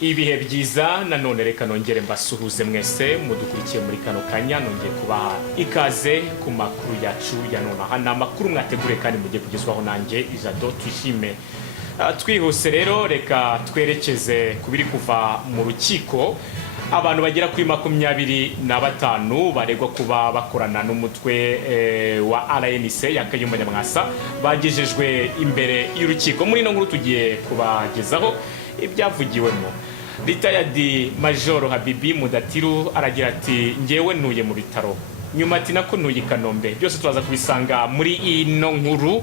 ibihe byiza nanone reka nongere mbasuhuze mwese mudukurikiye muri kano kanya nongeye kubaha ikaze ku makuru yacu ya none. Aha ni amakuru mwategure kandi mugiye kugezwaho nanjye Jado Twishime. Twihuse rero reka twerekeze kubiri kuva mu rukiko. Abantu bagera kuri 25 baregwa kuba bakorana n'umutwe wa RNC ya Kayumba Nyamwasa bagejejwe imbere y'urukiko. Muri no nkuru tugiye kubagezaho ibyavugiwemo. Retired Major Habibi Mudatiru aragira ati ngewe ntuye mu bitaro, nyuma ati nako ntuye Kanombe. Byose turaza kubisanga muri ino nkuru.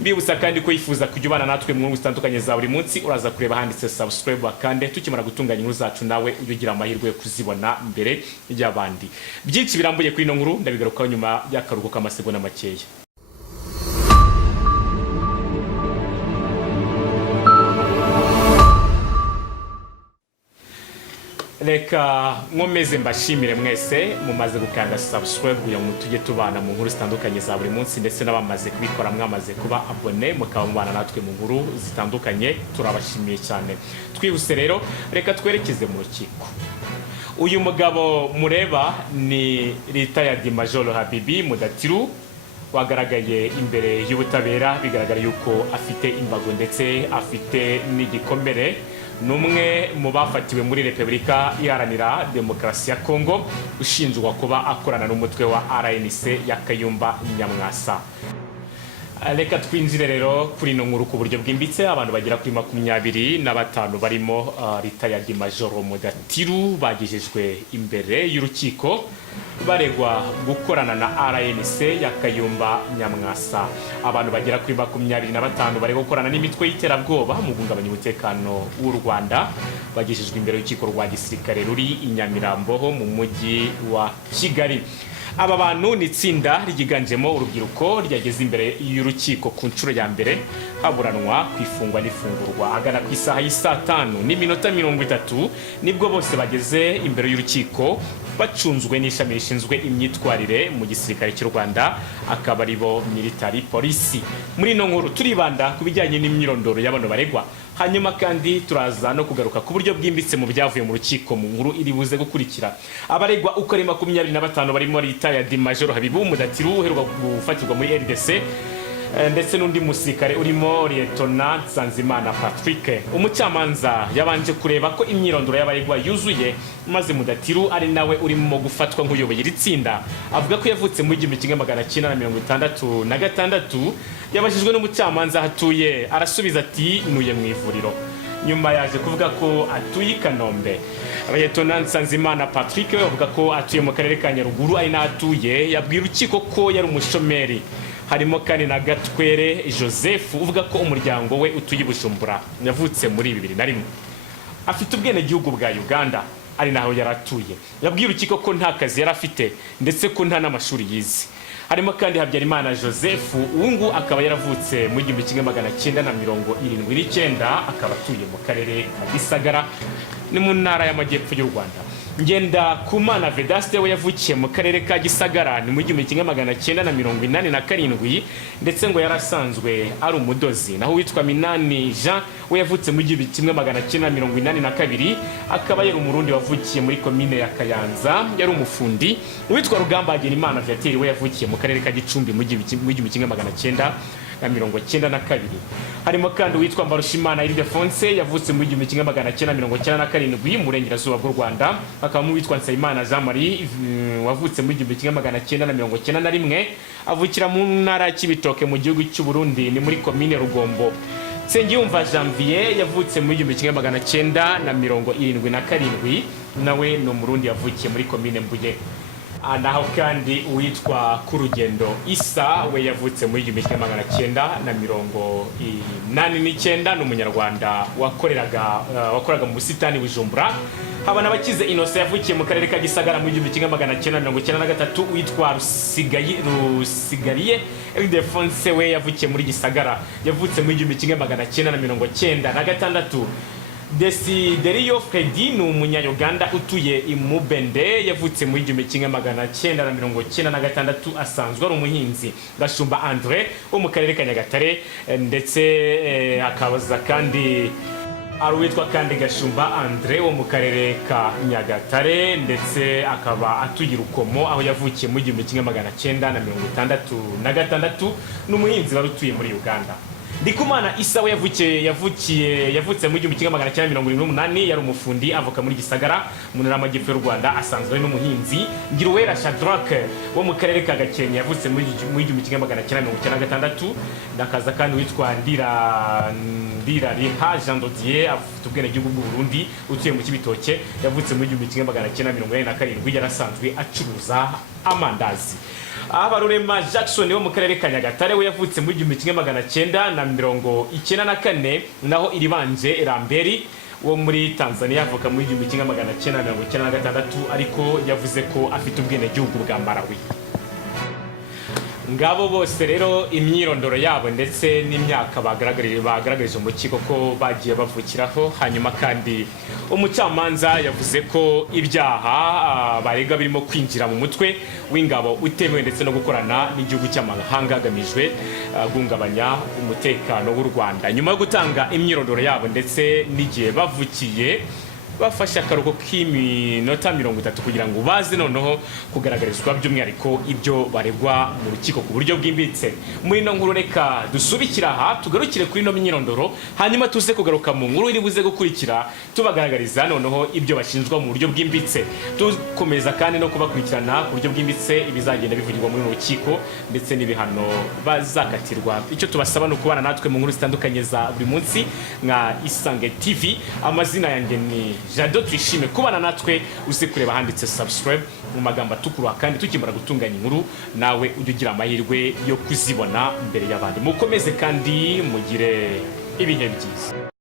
Mbibutsa kandi ko yifuza kujyubana natwe mu nkuru zitandukanye za buri munsi, uraza kureba handitse subscribe kandi tukimara gutunganya inkuru zacu nawe ugira amahirwe yo kuzibona mbere y'abandi. Byinshi birambuye kuri ino nkuru ndabigarukaho nyuma y'akaruhuko k'amasegonda makeya. Reka nkomeze mbashimire mwese mumaze gukanda subscribe kugira ngo tujye tubana mu nkuru zitandukanye za buri munsi, ndetse n'abamaze kubikora mwamaze kuba abone mukaba mubana natwe mu nkuru zitandukanye, turabashimiye cyane. Twihuse rero reka twerekeze mu rukiko. Uyu mugabo mureba ni Retired Major Habibi Mudatiru wagaragaye imbere y'ubutabera, bigaragara yuko afite imbago ndetse afite n'igikomere. Numwe mu bafatiwe muri Repubulika Iharanira Demokarasi ya Kongo ushinjwa kuba akorana n'umutwe wa RNC ya Kayumba Nyamwasa. Reka twinjire rero kuri no nkuru ku buryo bwimbitse. Abantu bagera kuri 25 barimo Retired Major Mudatiru bagejejwe imbere y'urukiko baregwa gukorana na RNC ya Kayumba Nyamwasa. Abantu bagera kuri 25 baregwa gukorana n'imitwe y'iterabwoba mu guhungabanya umutekano w'u Rwanda bagejejwe imbere y'urukiko rwa gisirikare ruri i Nyamirambo ho mu mujyi wa Kigali. Aba bantu ni itsinda ryiganjemo urubyiruko ryageze imbere y'urukiko ku nshuro ya mbere haburanwa kwifungwa n'ifungurwa. Agana ku isaha y'isa 5:30 nibwo bose bageze imbere y'urukiko bacunzwe n'ishami rishinzwe imyitwarire mu gisirikare cy'u Rwanda, akaba aribo military police. Muri no nkuru turibanda ku bijyanye n'imyirondoro y'abantu baregwa, hanyuma kandi turaza no kugaruka ku buryo bwimbitse mu byavuye mu rukiko mu nkuru iri buze gukurikira. Abaregwa uko ari 25 barimo Retired Major Habibu Mudatiru uheruka gufatirwa muri RDC ndetse n'undi musirikare urimo Lieutenant Sanzimana Patrick. Umucamanza yabanje kureba ko imyirondoro y'abaregwa yuzuye, maze Mudatiru ari nawe urimo gufatwa nk'uyoboye iri tsinda avuga ko yavutse mu 1966. Yabajijwe n'umucamanza hatuye, arasubiza ati nuye mu ivuriro. Nyuma yaje kuvuga ko atuye Kanombe. Lieutenant Sanzimana Patrick avuga ko atuye mu karere ka Nyaruguru ari natuye. Yabwiye urukiko ko yari umushomeri. Harimo kandi na Gatwere Joseph uvuga ko umuryango we utuye Bujumbura, yavutse muri 2001. Afite ubwene gihugu bwa Uganda ari naho yaratuye. Yabwiye urukiko ko nta kazi yari afite ndetse ko nta n'amashuri yize. Harimo kandi Habyarimana Joseph ungu akaba yaravutse mu 1979, akaba atuye mu karere ka Gisagara ni mu ntara y'amajyepfo y'u Rwanda. Ngenda Kumana Vedaste we yavukiye mu karere ka Gisagara ni mu 1987, ndetse ngo yarasanzwe ari umudozi. Naho witwa Minani Jean we yavutse mu 1982, akaba yari umurundi wavukiye muri komine ya Kayanza, yari umufundi. Witwa Rugamba Hagenimana Viateur we yavukiye mu karere ka Gicumbi mu 1992. Harimo kandi witwa Mbarushimana Ildefonse yavutse mu 1997 mu burengerazuba bw'u Rwanda. Akaba mu witwa Nsayimana Jean Marie wavutse mu 1991, avukira mu ntara y'Ibitoke mu gihugu cy'u Burundi ni muri komine Rugombo. Nsengiyumva Janvier yavutse mu 1977, nawe no Murundi yavukiye muri komine Mbuye. Naho kandi uwitwa Kurugendo Isa we yavutse muri 1989 n'umunyarwanda wakoraga mu busitani Bujumbura. Habana bakize Innocent yavukiye mu karere ka Gisagara mu 1993. Witwa Rusigariye Ildefonse we yavukiye muri Gisagara, yavutse mu 1996. Desiderio Fredi ni umunya-Uganda utuye i Mubende, yavutse mu 1996, asanzwe ari umuhinzi. Gashumba Andre wo mu karere ka Nyagatare, ndetse akabaza kandi ari uwitwa kandi Gashumba Andre wo mu karere ka Nyagatare, ndetse akaba atuye Rukomo aho yavukiye mu 1966, n'umuhinzi wari utuye muri Uganda. Ndikumana Issa we yavutse mu 1978, yari umufundi avuka muri Gisagara mu ntara y'Amajyepfo y'u Rwanda, asanzwe ari n'umuhinzi. Ngiruwera Shadrack wo mu karere ka Gakenke yavutse mu 1996, ndakaza kandi witwa Ndira Riha Jean Dodier afite ubwenegihugu bw'u Burundi, utuye mu Kibitoke, yavutse mu 1987, yarasanzwe acuruza amandazi. Abarurema Jackson wo mu karere ka Nyagatare we yavutse mu 1994, naho Iribanje Ramberi wo muri Tanzania avuka mu 1996, ariko yavuze ko afite ubwenegihugu bwa Malawi. Ngabo bose rero imyirondoro yabo ndetse n'imyaka bagaragarije mu rukiko ko bagiye bavukiraho. Hanyuma kandi umucamanza yavuze ko ibyaha barega birimo kwinjira mu mutwe w'ingabo utemewe ndetse no gukorana n'igihugu cy'amahanga agamijwe guhungabanya umutekano w'u Rwanda. Nyuma yo gutanga imyirondoro yabo ndetse n'igihe bavukiye, bafashe akaruhuko k'iminota 30 kugira ngo baze noneho kugaragarizwa by'umwihariko ibyo baregwa mu rukiko ku buryo bwimbitse. Muri ino nkuru reka dusubikira aha tugarukire kuri ino myirondoro, hanyuma tuze kugaruka mu nkuru iri buze gukurikira tubagaragariza noneho ibyo bashinjwa mu buryo bwimbitse, tukomeza kandi no kubakurikirana ku buryo bwimbitse ibizagenda bivugirwa muri rukiko ndetse n'ibihano bazakatirwa. Icyo tubasaba no kubana natwe mu nkuru zitandukanye za buri munsi nka Isange TV. Amazina yanjye ni Jado, twishime kubana natwe, uze kureba handitse subscribe mu magambo atukura, kandi tukimara gutunganya inkuru nawe ujye ugira amahirwe yo kuzibona mbere y'abandi. Mukomeze kandi mugire ibihe byiza.